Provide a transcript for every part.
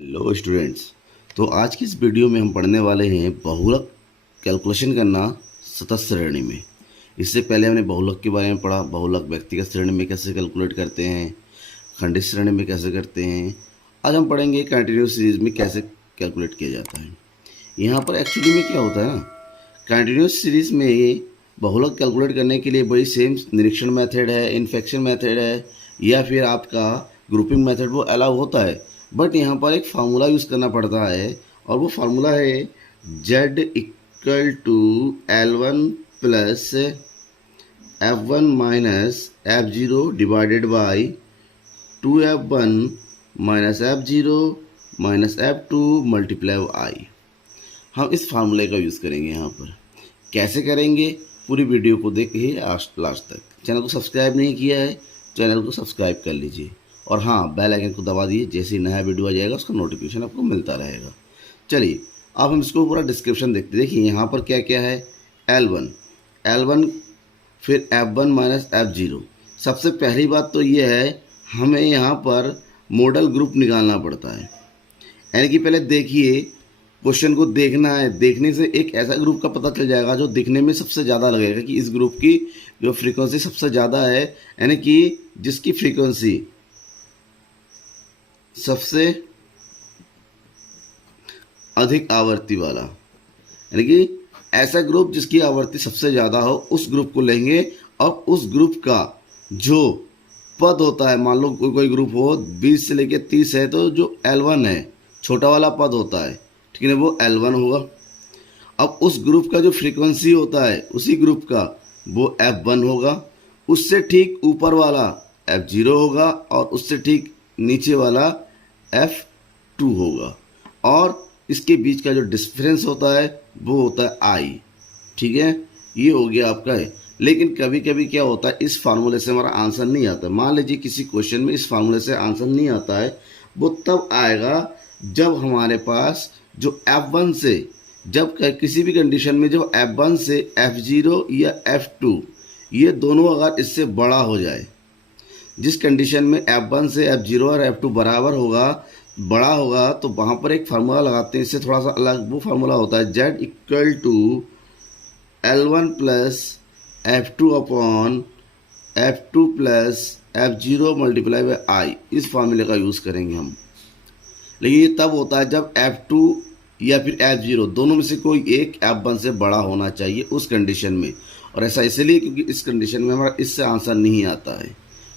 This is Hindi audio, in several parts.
Hello students. तो आज की इस वीडियो में हम पढ़ने वाले हैं बहुलक कैलकुलेशन करना सतत श्रेणी में। इससे पहले हमने बहुलक के बारे में पढ़ा, बहुलक व्यक्तिगत श्रेणी में कैसे कैलकुलेट करते हैं, खंडित श्रेणी में कैसे करते हैं। आज हम पढ़ेंगे कंटिन्यूस सीरीज में कैसे कैलकुलेट किया जाता है। यहाँ पर एक्चुअली में क्या होता है ना, कंटिन्यूस सीरीज में ये बहुलक कैलकुलेट करने के लिए वही सेम निरीक्षण मेथड है, इन्फेक्शन मेथड है या फिर आपका ग्रुपिंग मेथड वो अलाउ होता है। बट यहाँ पर एक फार्मूला यूज़ करना पड़ता है और वो फार्मूला है z equal to L1 plus F1 minus F0 divided by 2F1 minus F0 minus F2 multiply i. हम इस फार्मूले का यूज़ करेंगे। यहाँ पर कैसे करेंगे पूरी वीडियो को देखिए लास्ट तक। चैनल को सब्सक्राइब नहीं किया है, चैनल को सब्सक्राइब कर लीजिए और हाँ बेल आइकन को दबा दीजिए, जैसे ही नया वीडियो आ जाएगा उसका नोटिफिकेशन आपको मिलता रहेगा। चलिए अब हम इसको पूरा डिस्क्रिप्शन देखते हैं। देखिए यहाँ पर क्या क्या है, L1 फिर F1 माइनस F0। सबसे पहली बात तो ये है हमें यहाँ पर मॉडल ग्रुप निकालना पड़ता है। यानी कि पहले देखिए क्वेश्चन को देखना है, देखने से एक ऐसा ग्रुप का पता चल जाएगा जो दिखने में सबसे ज़्यादा लगेगा कि इस ग्रुप की जो फ्रीक्वेंसी सबसे ज़्यादा है, यानी कि जिसकी फ्रीक्वेंसी सबसे अधिक आवर्ती वाला, यानी कि ऐसा ग्रुप जिसकी आवर्ती सबसे ज़्यादा हो उस ग्रुप को लेंगे। और उस ग्रुप का जो पद होता है, मान लो कोई ग्रुप हो 20 से लेकर 30 है, तो जो L1 है छोटा वाला पद होता है, ठीक है, वो L1 होगा। अब उस ग्रुप का जो फ्रीक्वेंसी होता है उसी ग्रुप का वो F1 होगा। उससे ठीक ऊपर वाला F0 होगा और उससे ठीक नीचे वाला F2 होगा। और इसके बीच का जो डिफरेंस होता है वो होता है I। ठीक है, ये हो गया आपका है। लेकिन कभी कभी क्या होता है, इस फार्मूले से हमारा आंसर नहीं आता। मान लीजिए किसी क्वेश्चन में इस फार्मूले से आंसर नहीं आता है, वो तब आएगा जब हमारे पास जो F1 से, जब किसी भी कंडीशन में जब F1 से F0 या F2 ये दोनों अगर इससे बड़ा हो जाए, जिस कंडीशन में F1 से F0 और F2 बराबर होगा, बड़ा होगा, तो वहाँ पर एक फार्मूला लगाते हैं। इससे थोड़ा सा अलग वो फार्मूला होता है z equal to L1 plus F2 upon F2 plus F0 multiply by I. इस फार्मूले का यूज़ करेंगे हम। लेकिन ये तब होता है जब F2 या फिर F0 दोनों में से कोई एक F1 से बड़ा होना चाहिए उस कंडीशन में। और ऐसा इसलिए क्योंकि इस कंडीशन में हमारा इससे आंसर नहीं आता है,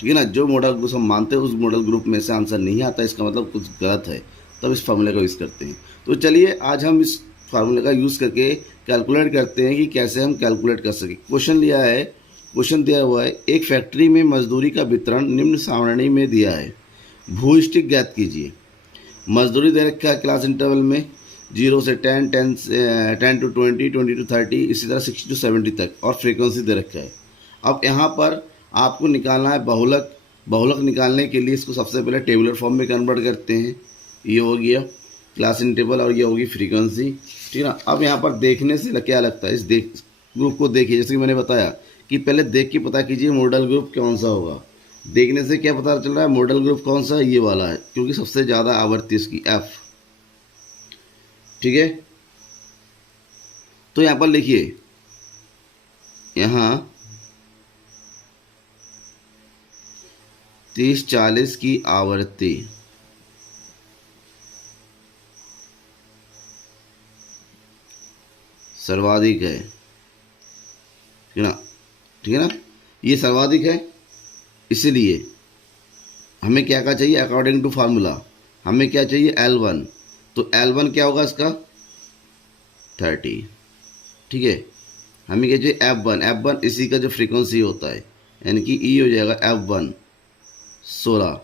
ठीक है ना। जो मॉडल ग्रुप हम मानते हैं उस मॉडल ग्रुप में से आंसर नहीं आता, इसका मतलब कुछ गलत है, तब इस फार्मूले का यूज़ करते हैं। तो चलिए आज हम इस फार्मूले का यूज़ करके कैलकुलेट करते हैं कि कैसे हम कैलकुलेट कर सकें। क्वेश्चन लिया है, क्वेश्चन दिया हुआ है, एक फैक्ट्री में मजदूरी का वितरण निम्न सारणी में दिया है, भूइष्टिक ज्ञात कीजिए। मजदूरी दे रखा है क्लास इंटरवल में 0 से 10, 10 to 20, 20 to 30, इसी तरह 60 to 70 तक, और फ्रीक्वेंसी दे रखा है। अब यहाँ पर आपको निकालना है बहुलक। बहुलक निकालने के लिए इसको सबसे पहले टेबुलर फॉर्म में कन्वर्ट करते हैं। ये हो गया क्लास इंटरवल और ये होगी फ्रीक्वेंसी, ठीक है ना। अब यहाँ पर देखने से क्या लगता है, इस ग्रुप को देखिए, जैसे कि मैंने बताया कि पहले देख के पता कीजिए मॉडल ग्रुप कौन सा होगा। देखने से क्या पता चल रहा है, मॉडल ग्रुप कौन सा है, ये वाला है, क्योंकि सबसे ज़्यादा आवर्ती इसकी F, ठीक है। तो यहाँ पर लिखिए, यहाँ 30-40 की आवर्ती सर्वाधिक है, ठीक है ना, ठीक है ना, ये सर्वाधिक है। इसीलिए हमें क्या क्या चाहिए, अकॉर्डिंग टू फार्मूला हमें क्या चाहिए, L1। तो L1 क्या होगा इसका 30, ठीक है। हमें क्या चाहिए F1 इसी का जो फ्रीक्वेंसी होता है, यानी कि E हो जाएगा F1 16।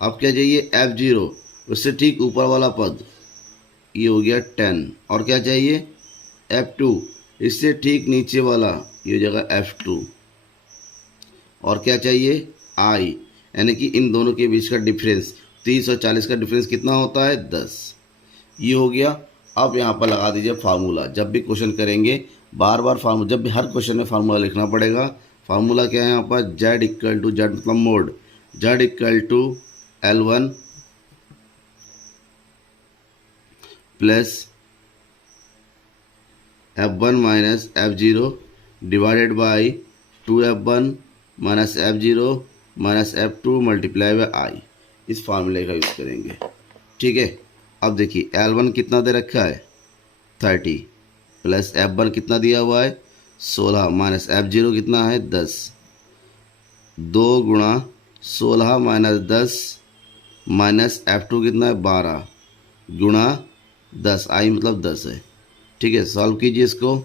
अब क्या चाहिए F0, उससे ठीक ऊपर वाला पद, ये हो गया 10। और क्या चाहिए F2, इससे ठीक नीचे वाला, ये हो जाएगा F2। और क्या चाहिए I, यानी कि इन दोनों के बीच का डिफरेंस, 30 और 40 का डिफरेंस कितना होता है 10। ये हो गया। अब यहाँ पर लगा दीजिए फार्मूला। जब भी क्वेश्चन करेंगे बार बार फार्मूला, जब भी हर क्वेश्चन में फार्मूला लिखना पड़ेगा। फार्मूला क्या है यहाँ पर, z इक्वल टू, z मतलब mode, z equal to L1 plus F1 minus F0 divided by 2F1 minus F0 minus F2 multiply by I. इस फार्मूले का यूज़ करेंगे। ठीक है, अब देखिए L1 कितना दे रखा है 30 प्लस F1 कितना दिया हुआ है 16 माइनस F0 कितना है 10, 2 गुणा 16 माइनस 10 माइनस F2 कितना है 12 गुणा 10, आई मतलब 10 है। ठीक है, सॉल्व कीजिए इसको।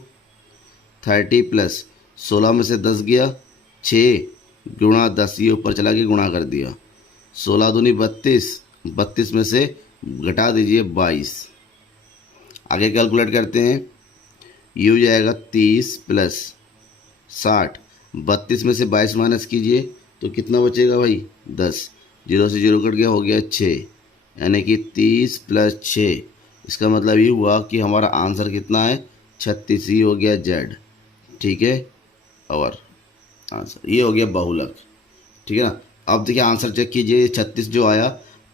30 प्लस 16 में से 10 गया 6 गुणा 10, ये ऊपर चला के गुणा कर दिया, 16 दूनी 32, 32 में से घटा दीजिए 22। आगे कैलकुलेट करते हैं, ये हो जाएगा 30 प्लस 60, 32 में से 22 माइनस कीजिए तो कितना बचेगा भाई 10, 0 से 0 कट गया, हो गया 6, यानी कि 30 प्लस 6। इसका मतलब ये हुआ कि हमारा आंसर कितना है 36, ही हो गया जेड। ठीक है, और आंसर ये हो गया बहुलक। ठीक है ना। अब देखिए आंसर चेक कीजिए, 36 जो आया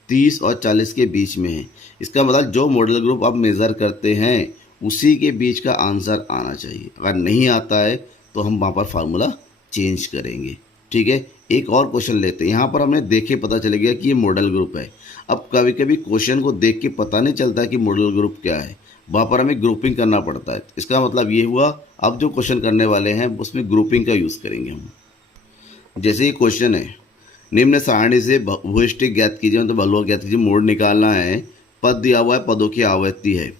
30 और 40 के बीच में है। इसका मतलब जो मॉडल ग्रुप आप मेज़र करते हैं उसी के बीच का आंसर आना चाहिए। अगर नहीं आता है तो हम वहाँ पर फार्मूला चेंज करेंगे। ठीक है, एक और क्वेश्चन लेते हैं। यहाँ पर हमने देखे पता चल गया कि ये मॉडल ग्रुप है। अब कभी कभी क्वेश्चन को देख के पता नहीं चलता कि मॉडल ग्रुप क्या है, वहाँ पर हमें ग्रुपिंग करना पड़ता है। इसका मतलब ये हुआ अब जो क्वेश्चन करने वाले हैं उसमें ग्रुपिंग का यूज़ करेंगे हम। जैसे ये क्वेश्चन है, निम्न सारणी से बहुष्टिक ज्ञात कीजिए, मतलब बहुलक ज्ञात कीजिए, मोड निकालना है, पद दिया हुआ है, पदों की आवृत्ति है।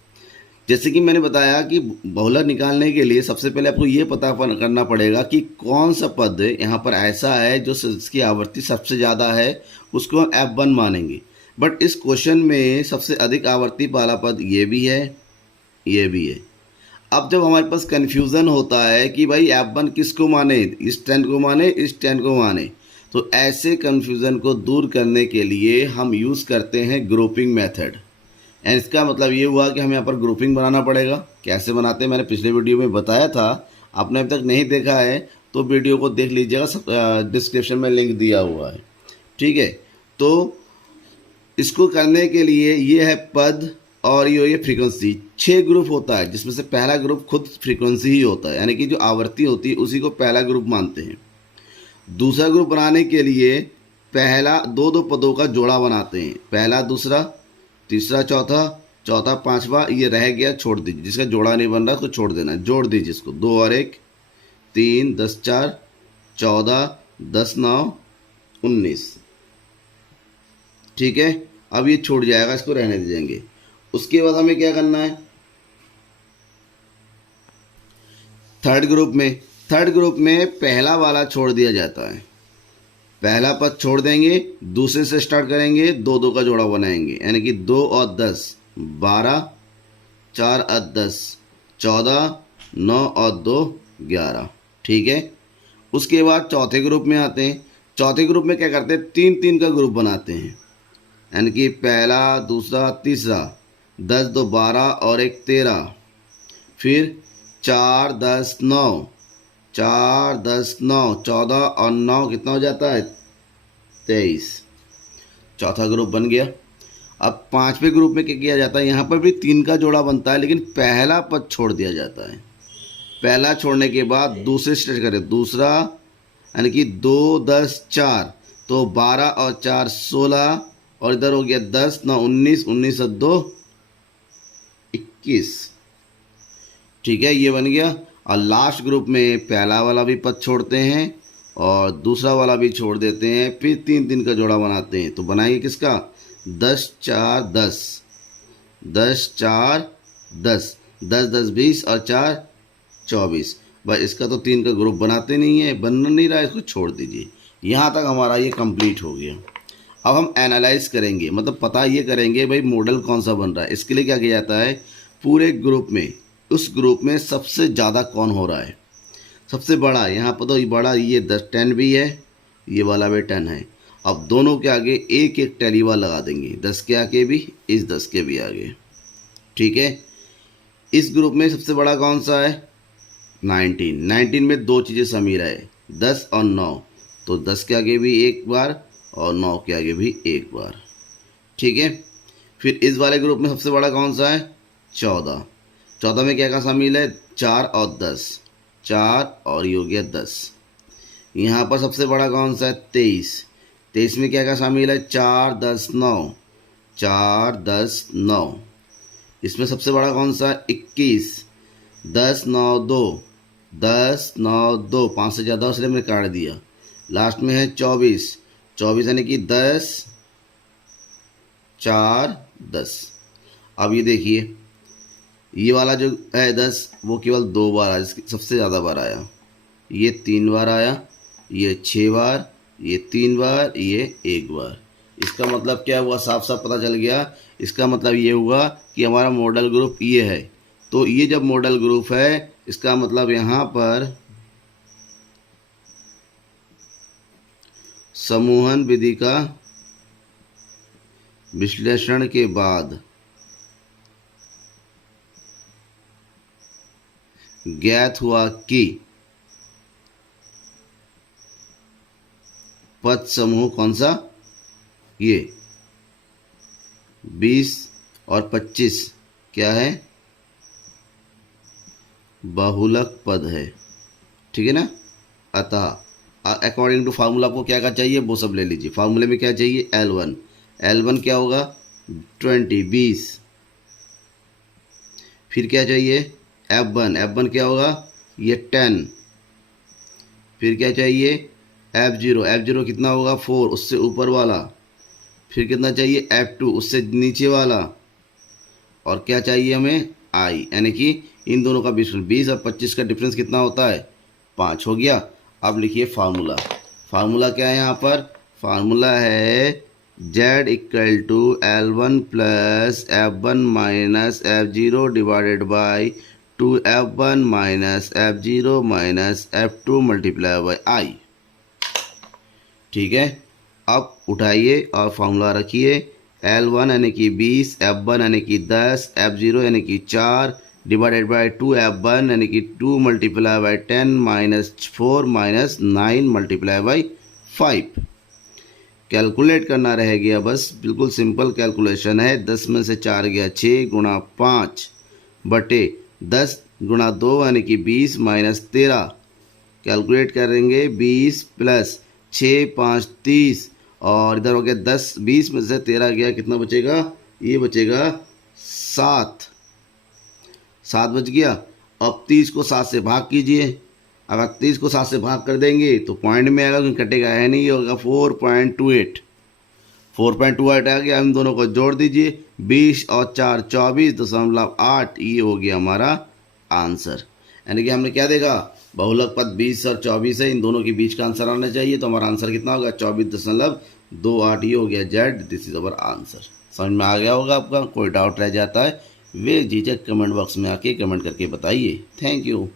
जैसे कि मैंने बताया कि बहुलक निकालने के लिए सबसे पहले आपको ये पता करना पड़ेगा कि कौन सा पद यहाँ पर ऐसा है जो इसकी आवृत्ति सबसे ज़्यादा है, उसको हम F1 मानेंगे। बट इस क्वेश्चन में सबसे अधिक आवृत्ति वाला पद ये भी है, ये भी है। अब जब हमारे पास कन्फ्यूज़न होता है कि भाई F1 किसको माने, इस 10 को माने, इस 10 को माने, तो ऐसे कन्फ्यूज़न को दूर करने के लिए हम यूज़ करते हैं ग्रुपिंग मेथड। एंड इसका मतलब ये हुआ कि हमें यहाँ पर ग्रुपिंग बनाना पड़ेगा। कैसे बनाते हैं मैंने पिछले वीडियो में बताया था, आपने अभी तक नहीं देखा है तो वीडियो को देख लीजिएगा, डिस्क्रिप्शन में लिंक दिया हुआ है। ठीक है, तो इसको करने के लिए ये है पद और ये फ्रीक्वेंसी। 6 ग्रुप होता है जिसमें से पहला ग्रुप खुद फ्रीक्वेंसी ही होता है, यानी कि जो आवृत्ति होती है उसी को पहला ग्रुप मानते हैं। दूसरा ग्रुप बनाने के लिए पहला दो पदों का जोड़ा बनाते हैं, पहला दूसरा तीसरा चौथा, चौथा पांचवा, ये रह गया छोड़ दीजिए, जिसका जोड़ा नहीं बन रहा उसको छोड़ देना, जोड़ दीजिए इसको, 2 और 1 3, 10 4 14, 10 9 19। ठीक है, अब ये छूट जाएगा, इसको रहने दीजिए। उसके बाद हमें क्या करना है, थर्ड ग्रुप में पहला वाला छोड़ दिया जाता है, पहला पद छोड़ देंगे, दूसरे से स्टार्ट करेंगे, 2 का जोड़ा बनाएंगे, यानी कि 2 और 10 12, 4 और 10 14, 9 और 2 11। ठीक है, उसके बाद चौथे ग्रुप में आते हैं। चौथे ग्रुप में क्या करते हैं, 3 का ग्रुप बनाते हैं, यानी कि पहला दूसरा तीसरा, 10 2 12 और 1 13, फिर 4 10 9, 4 10 9 14 और 9 कितना हो जाता है 23। चौथा ग्रुप बन गया। अब पांचवें ग्रुप में क्या किया जाता है, यहाँ पर भी 3 का जोड़ा बनता है, लेकिन पहला पद छोड़ दिया जाता है। पहला छोड़ने के बाद दूसरे स्टेज करें, दूसरा, यानी कि 2 10 4, तो 12 और 4 16, और इधर हो गया 10 9 19, 19 और 2 21। ठीक है, ये बन गया। और लास्ट ग्रुप में पहला वाला भी पद छोड़ते हैं और दूसरा वाला भी छोड़ देते हैं, फिर 3 का जोड़ा बनाते हैं। तो बनाएंगे किसका, 10 4 10, 10 4 10, 10 10 20 और 4 24। बस इसका तो 3 का ग्रुप बनाते नहीं है, बन नहीं रहा है, इसको छोड़ दीजिए। यहाँ तक हमारा ये कंप्लीट हो गया। अब हम एनालाइज करेंगे, मतलब पता ये करेंगे भाई मॉडल कौन सा बन रहा है। इसके लिए क्या किया जाता है, पूरे ग्रुप में उस ग्रुप में सबसे ज़्यादा कौन हो रहा है, सबसे बड़ा। यहाँ पर तो ये बड़ा, ये 10 भी है, ये वाला भी 10 है। अब दोनों के आगे एक एक टेलीवा लगा देंगे, 10 के आगे भी, इस 10 के भी आगे। ठीक है, इस ग्रुप में सबसे बड़ा कौन सा है, 19 में 2 चीज़ें शामिल है, 10 और 9, तो 10 के आगे भी एक बार और 9 के आगे भी एक बार। ठीक है, फिर इस वाले ग्रुप में सबसे बड़ा कौन सा है, 14। 14 में क्या क्या शामिल है? 4 और 10, 4 और ये हो गया 10। यहाँ पर सबसे बड़ा कौन सा है? 23। 23 में क्या क्या शामिल है? 4 10 9, 4 10 9। इसमें सबसे बड़ा कौन सा है? 21। 10 9 2, 10 9 2, 5 से ज़्यादा इसलिए मैंने काट दिया। लास्ट में है 24। 24 यानी कि 10 4 10। अब ये देखिए, ये वाला जो है 10 वो केवल 2 बार आया, सबसे ज़्यादा बार आया। ये 3 बार आया, ये 6 बार, ये 3 बार, ये 1 बार। इसका मतलब क्या हुआ? साफ साफ पता चल गया। इसका मतलब ये हुआ कि हमारा मॉडल ग्रुप ये है। तो ये जब मॉडल ग्रुप है, इसका मतलब यहाँ पर समूहन विधि का विश्लेषण के बाद ज्ञात हुआ कि पद समूह कौन सा? ये 20 और 25 क्या है? बहुलक पद है। ठीक है ना? अतः अकॉर्डिंग टू फार्मूला आपको क्या क्या चाहिए वो सब ले लीजिए। फार्मूले में क्या चाहिए? L1। L1 क्या होगा? 20। फिर क्या चाहिए? F1। F1 क्या होगा? ये 10। फिर क्या चाहिए? F0। F0 कितना होगा? 4, उससे ऊपर वाला। फिर कितना चाहिए? F2, उससे नीचे वाला। और क्या चाहिए हमें? I, यानी कि इन दोनों का 20 और 25 का डिफरेंस कितना होता है? 5 हो गया। अब लिखिए फार्मूला। फार्मूला क्या है यहाँ पर? फार्मूला है Z equal to L1 plus F1 minus F0 divided by 2F1 minus F0 minus F2 multiply by I। ठीक है, अब उठाइए और फार्मूला रखिए। L1 यानी कि 20, F1 यानी कि 10, F0 यानी कि 4 डिवाइडेड बाई 2F1 यानी कि 2 multiply by 10 minus 4 minus 9 multiply by 5। Calculate करना रह गया, बस बिल्कुल सिंपल कैलकुलेशन है। 10 में से 4 गया 6 गुणा 5 बटे 10 गुणा 2 यानी कि 20 माइनस 13। कैलकुलेट करेंगे 20 प्लस 6 5 30 और इधर हो गया 10। 20 में से 13 गया, कितना बचेगा? ये बचेगा 7। 7 बच गया। अब 30 को 7 से भाग कीजिए। अब 30 को 7 से भाग कर देंगे तो पॉइंट में आएगा, क्योंकि कटेगा है नहीं, ये होगा 4.28। 4.28 आ गया। हम दोनों को जोड़ दीजिए, 20 और 4 24.8। ये हो गया हमारा आंसर। यानी कि हमने क्या देखा? बहुलक पद 20 और 24 है, इन दोनों के बीच का आंसर आना चाहिए। तो हमारा आंसर कितना होगा? 24.28। ये हो गया Z। This is our answer. समझ में आ गया होगा आपका? कोई डाउट रह जाता है वे झिझक कमेंट बॉक्स में आके कमेंट करके बताइए। Thank you.